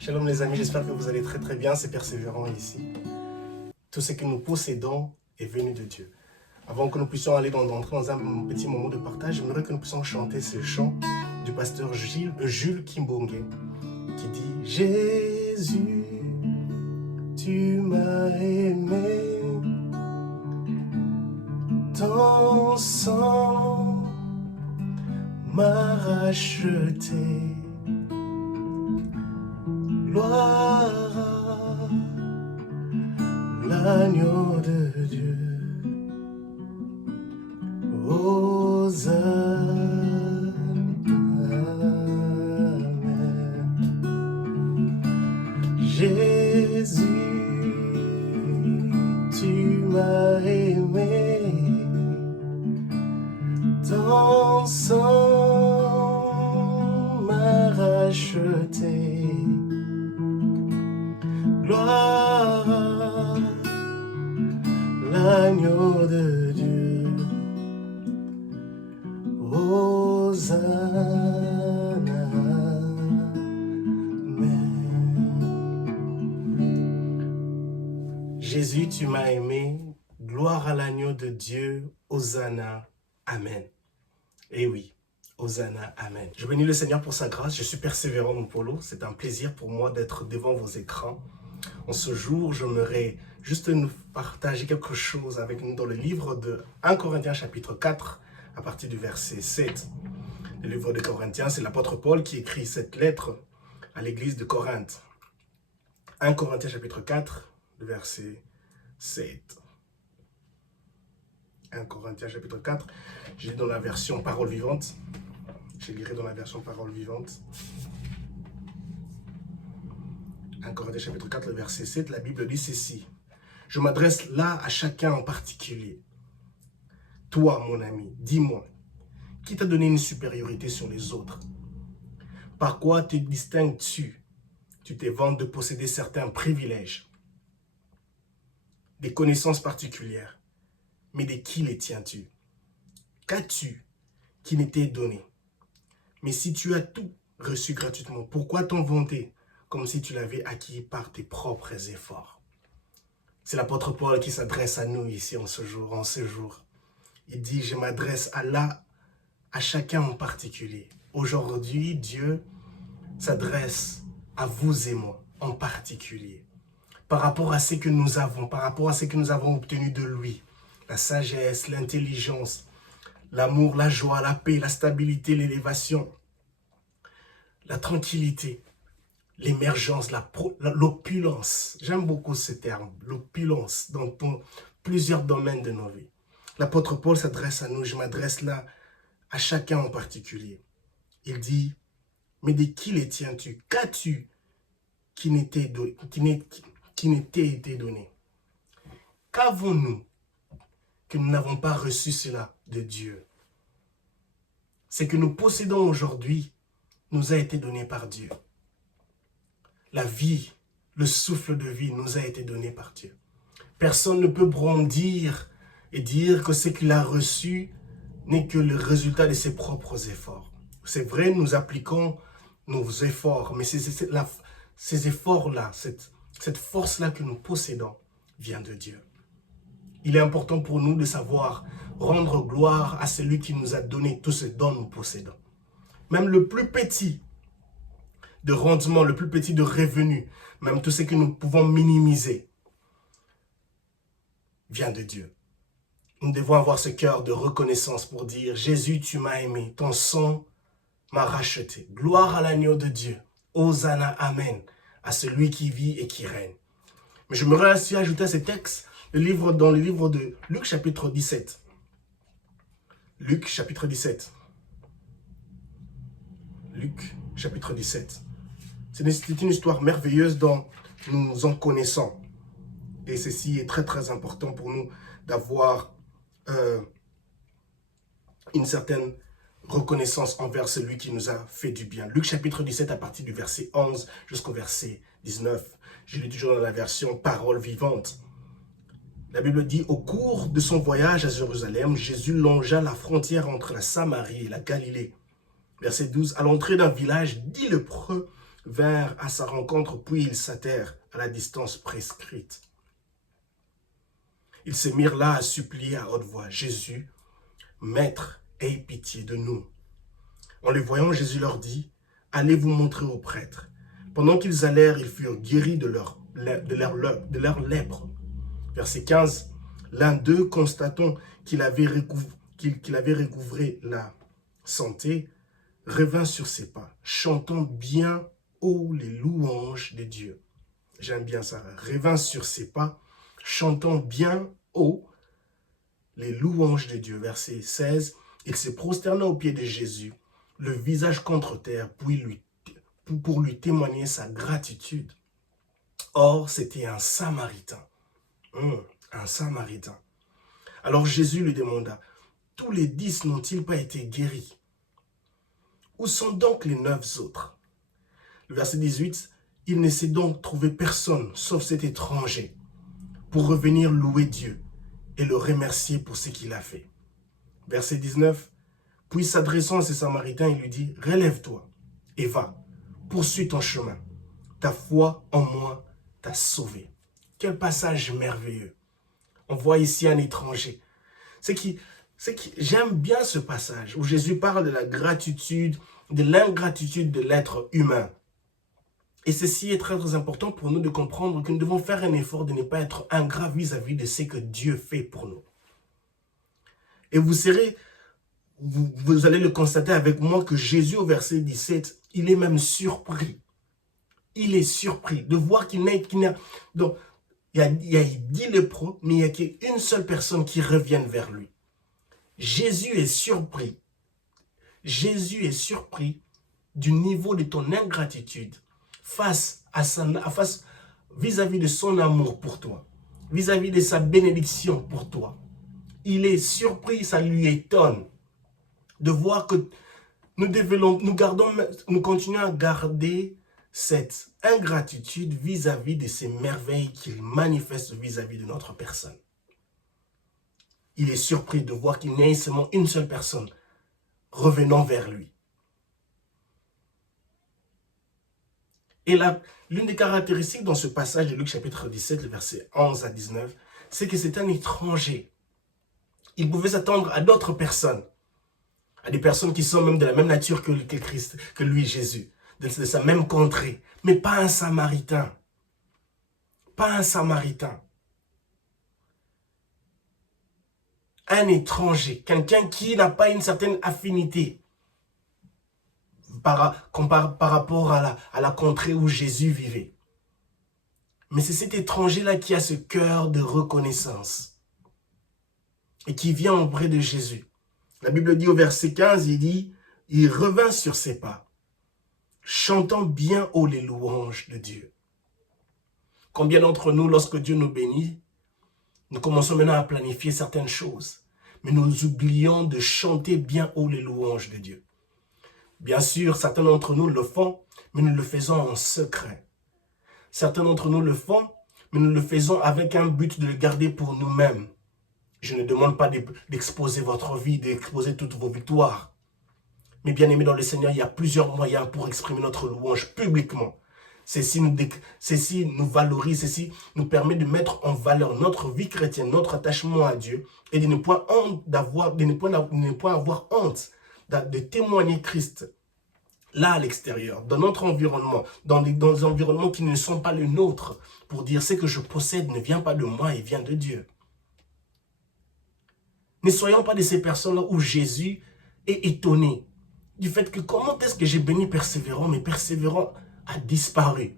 Shalom les amis, j'espère que vous allez très bien, c'est persévérant ici. Tout ce que nous possédons est venu de Dieu. Avant que nous puissions entrer dans un petit moment de partage, j'aimerais que nous puissions chanter ce chant du pasteur Jules Kimbonge qui dit « Jésus, tu m'as aimé, ton sang m'a racheté. Gloire à l'agneau de Dieu, Hosanna, Amen. Jésus, tu m'as aimé, ton sang m'a racheté. Gloire à l'agneau de Dieu, Hosanna, Amen. Jésus, tu m'as aimé, gloire à l'agneau de Dieu, Hosanna, Amen. Eh oui, Hosanna, Amen. Je bénis le Seigneur pour sa grâce, je suis persévérant mon polo, c'est un plaisir pour moi d'être devant vos écrans. En ce jour, j'aimerais juste nous partager quelque chose avec nous dans le livre de 1 Corinthiens chapitre 4, à partir du verset 7. Le livre de Corinthiens, c'est l'apôtre Paul qui écrit cette lettre à l'église de Corinthe. 1 Corinthiens chapitre 4, le verset 7. 1 Corinthiens chapitre 4, j'ai dans la version parole vivante. Je lirai dans la version parole vivante. 1 Corinthiens chapitre 4, le verset 7, la Bible dit ceci. Je m'adresse là à chacun en particulier. Toi, mon ami, dis-moi, qui t'a donné une supériorité sur les autres? Par quoi te distingues-tu? Tu te vantes de posséder certains privilèges, des connaissances particulières. Mais de qui les tiens-tu? Qu'as-tu qui ne t'est donné? Mais si tu as tout reçu gratuitement, pourquoi t'en vanter comme si tu l'avais acquis par tes propres efforts? C'est l'apôtre Paul qui s'adresse à nous ici en ce jour. Il dit, je m'adresse à chacun en particulier. Aujourd'hui, Dieu s'adresse à vous et moi en particulier. Par rapport à ce que nous avons, par rapport à ce que nous avons obtenu de lui. La sagesse, l'intelligence, l'amour, la joie, la paix, la stabilité, l'élévation, la tranquillité, l'émergence, l'opulence. J'aime beaucoup ce terme, l'opulence, dans plusieurs domaines de nos vies. L'apôtre Paul s'adresse à nous, je m'adresse là à chacun en particulier. Il dit, mais de qui les tiens-tu? Qu'as-tu qui n'était été donné? Qu'avons-nous que nous n'avons pas reçu cela de Dieu? Ce que nous possédons aujourd'hui nous a été donné par Dieu. La vie, le souffle de vie nous a été donné par Dieu. Personne ne peut brandir et dire que ce qu'il a reçu n'est que le résultat de ses propres efforts. C'est vrai, nous appliquons nos efforts, mais ces efforts-là, cette force-là que nous possédons vient de Dieu. Il est important pour nous de savoir rendre gloire à celui qui nous a donné tout ce dont nous possédons. Même le plus petit de rendement, le plus petit de revenu, même tout ce que nous pouvons minimiser, vient de Dieu. Nous devons avoir ce cœur de reconnaissance pour dire « Jésus, tu m'as aimé, ton sang m'a racheté. Gloire à l'agneau de Dieu. Hosanna, Amen, à celui qui vit et qui règne. » Mais je me aussi ajouter à ce texte dans le livre de Luc chapitre 17. Luc chapitre 17. Luc chapitre 17. C'est une histoire merveilleuse dont nous en connaissons. Et ceci est très important pour nous d'avoir une certaine reconnaissance envers celui qui nous a fait du bien. Luc chapitre 17 à partir du verset 11 jusqu'au verset 19. Je lis toujours dans la version parole vivante. La Bible dit, au cours de son voyage à Jérusalem, Jésus longea la frontière entre la Samarie et la Galilée. Verset 12, à l'entrée d'un village dit lépreux, vinrent à sa rencontre, puis ils s'attèrent à la distance prescrite. Ils se mirent là à supplier à haute voix, « Jésus, Maître, aie pitié de nous. » En les voyant, Jésus leur dit, « Allez vous montrer aux prêtres. » Pendant qu'ils allèrent, ils furent guéris de leur lèpre. Verset 15, l'un d'eux, constatant qu'il avait recouvré la santé, revint sur ses pas, chantant bien haut les louanges de Dieu. J'aime bien ça. Revint sur ses pas, chantant bien haut les louanges de Dieu. Verset 16, il se prosterna aux pieds de Jésus, le visage contre terre, pour lui témoigner sa gratitude. Or, c'était un Samaritain. Un Samaritain. Alors Jésus lui demanda, « Tous les 10 n'ont-ils pas été guéris? Où sont donc les 9 autres? » Le verset 18, « Il ne s'est donc trouvé personne, sauf cet étranger, pour revenir louer Dieu et le remercier pour ce qu'il a fait. » Verset 19, « Puis s'adressant à ces Samaritains, il lui dit, « Relève-toi et va, poursuis ton chemin. Ta foi en moi t'a sauvé. » Quel passage merveilleux. On voit ici un étranger. J'aime bien ce passage où Jésus parle de la gratitude, de l'ingratitude de l'être humain. Et ceci est très, très important pour nous de comprendre que nous devons faire un effort de ne pas être ingrats vis-à-vis de ce que Dieu fait pour nous. Et vous allez le constater avec moi que Jésus, au verset 17, il est même surpris. Il est surpris de voir qu'il n'a... Donc, il y a 10 lépreux, mais il n'y a qu'une seule personne qui revienne vers lui. Jésus est surpris. Jésus est surpris du niveau de ton ingratitude vis-à-vis de son amour pour toi, vis-à-vis de sa bénédiction pour toi. Il est surpris, ça lui étonne de voir que nous continuons à garder cette ingratitude vis-à-vis de ces merveilles qu'il manifeste vis-à-vis de notre personne. Il est surpris de voir qu'il n'y a seulement une seule personne revenant vers lui. Et l'une des caractéristiques dans ce passage de Luc chapitre 17, le verset 11 à 19, c'est que c'est un étranger. Il pouvait s'attendre à d'autres personnes, à des personnes qui sont même de la même nature que Christ, que lui, Jésus, de sa même contrée, mais pas un Samaritain. Pas un Samaritain. Un étranger, quelqu'un qui n'a pas une certaine affinité par rapport à la contrée où Jésus vivait. Mais c'est cet étranger-là qui a ce cœur de reconnaissance et qui vient auprès de Jésus. La Bible dit au verset 15, il dit, « Il revint sur ses pas, chantant bien haut les louanges de Dieu. » Combien d'entre nous, lorsque Dieu nous bénit, nous commençons maintenant à planifier certaines choses, mais nous oublions de chanter bien haut les louanges de Dieu. Bien sûr, certains d'entre nous le font, mais nous le faisons en secret. Certains d'entre nous le font, mais nous le faisons avec un but de le garder pour nous-mêmes. Je ne demande pas d'exposer votre vie, d'exposer toutes vos victoires. Mais bien aimés dans le Seigneur, il y a plusieurs moyens pour exprimer notre louange publiquement. Ceci nous valorise, ceci nous permet de mettre en valeur notre vie chrétienne, notre attachement à Dieu et de ne point avoir honte de témoigner Christ là à l'extérieur, dans notre environnement, dans des environnements qui ne sont pas les nôtres, pour dire ce que je possède ne vient pas de moi, il vient de Dieu. Ne soyons pas de ces personnes-là où Jésus est étonné du fait que comment est-ce que j'ai béni Persévérant, mais Persévérant a disparu.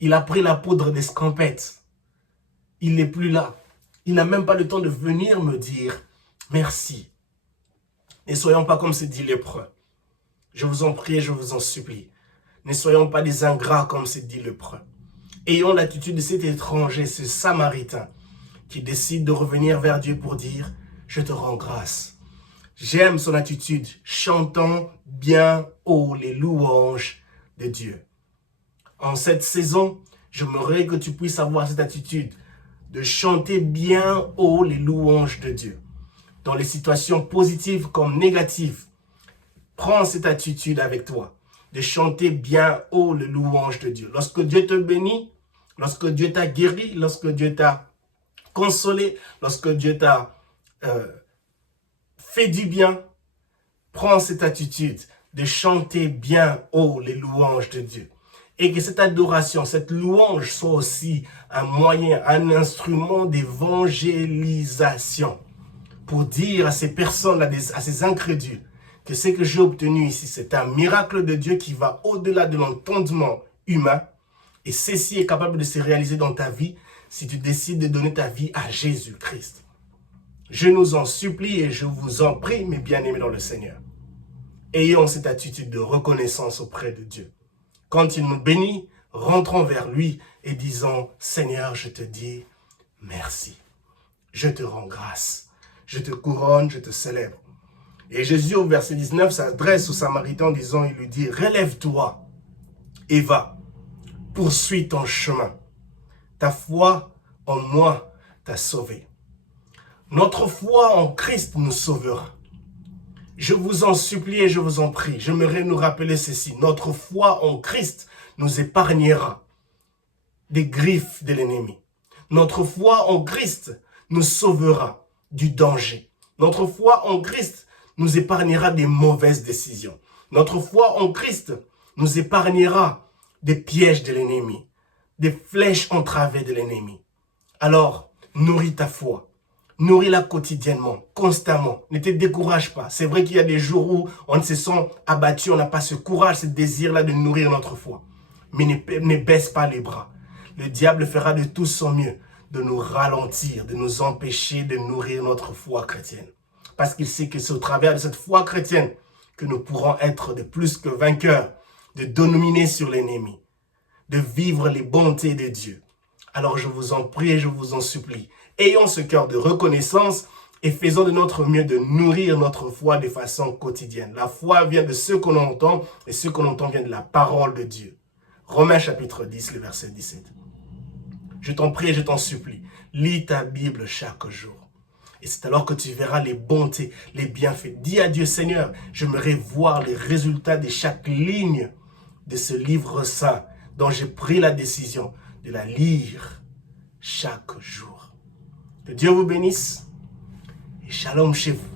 Il a pris la poudre d'escampette. Il n'est plus là. Il n'a même pas le temps de venir me dire merci. Ne soyons pas comme ces 10 lépreux. Je vous en prie et je vous en supplie. Ne soyons pas des ingrats comme ces 10 lépreux. Ayons l'attitude de cet étranger, ce Samaritain, qui décide de revenir vers Dieu pour dire « Je te rends grâce ». J'aime son attitude, chantant bien haut les louanges de Dieu. En cette saison, j'aimerais que tu puisses avoir cette attitude de chanter bien haut les louanges de Dieu. Dans les situations positives comme négatives, prends cette attitude avec toi. de chanter bien haut le louange de Dieu. Lorsque Dieu te bénit, lorsque Dieu t'a guéri, lorsque Dieu t'a consolé, lorsque Dieu t'a fait du bien, prends cette attitude de chanter bien haut les louanges de Dieu. Et que cette adoration, cette louange soit aussi un moyen, un instrument d'évangélisation pour dire à ces personnes, à ces incrédules, que ce que j'ai obtenu ici, c'est un miracle de Dieu qui va au-delà de l'entendement humain. Et ceci est capable de se réaliser dans ta vie si tu décides de donner ta vie à Jésus-Christ. Je nous en supplie et je vous en prie, mes bien-aimés dans le Seigneur. Ayons cette attitude de reconnaissance auprès de Dieu. Quand il nous bénit, rentrons vers lui et disons, Seigneur, je te dis merci. Je te rends grâce. Je te couronne, je te célèbre. Et Jésus, au verset 19, s'adresse au Samaritain en disant, il lui dit, relève-toi et va, poursuis ton chemin. Ta foi en moi t'a sauvé. Notre foi en Christ nous sauvera. Je vous en supplie et je vous en prie, j'aimerais nous rappeler ceci. Notre foi en Christ nous épargnera des griffes de l'ennemi. Notre foi en Christ nous sauvera du danger. Notre foi en Christ nous épargnera des mauvaises décisions. Notre foi en Christ nous épargnera des pièges de l'ennemi, des flèches entravées de l'ennemi. Alors, nourris ta foi. Nourris-la quotidiennement, constamment. Ne te décourage pas. C'est vrai qu'il y a des jours où on se sent abattu, on n'a pas ce courage, ce désir-là de nourrir notre foi. Mais ne baisse pas les bras. Le diable fera de tout son mieux de nous ralentir, de nous empêcher de nourrir notre foi chrétienne. Parce qu'il sait que c'est au travers de cette foi chrétienne que nous pourrons être de plus que vainqueurs, de dominer sur l'ennemi, de vivre les bontés de Dieu. Alors je vous en prie et je vous en supplie. Ayons ce cœur de reconnaissance et faisons de notre mieux de nourrir notre foi de façon quotidienne. La foi vient de ce qu'on entend et ce qu'on entend vient de la parole de Dieu. Romains chapitre 10, le verset 17. Je t'en prie et je t'en supplie, lis ta Bible chaque jour. Et c'est alors que tu verras les bontés, les bienfaits. Dis à Dieu, Seigneur, j'aimerais voir les résultats de chaque ligne de ce livre saint dont j'ai pris la décision de la lire chaque jour. Que Dieu vous bénisse et shalom chez vous.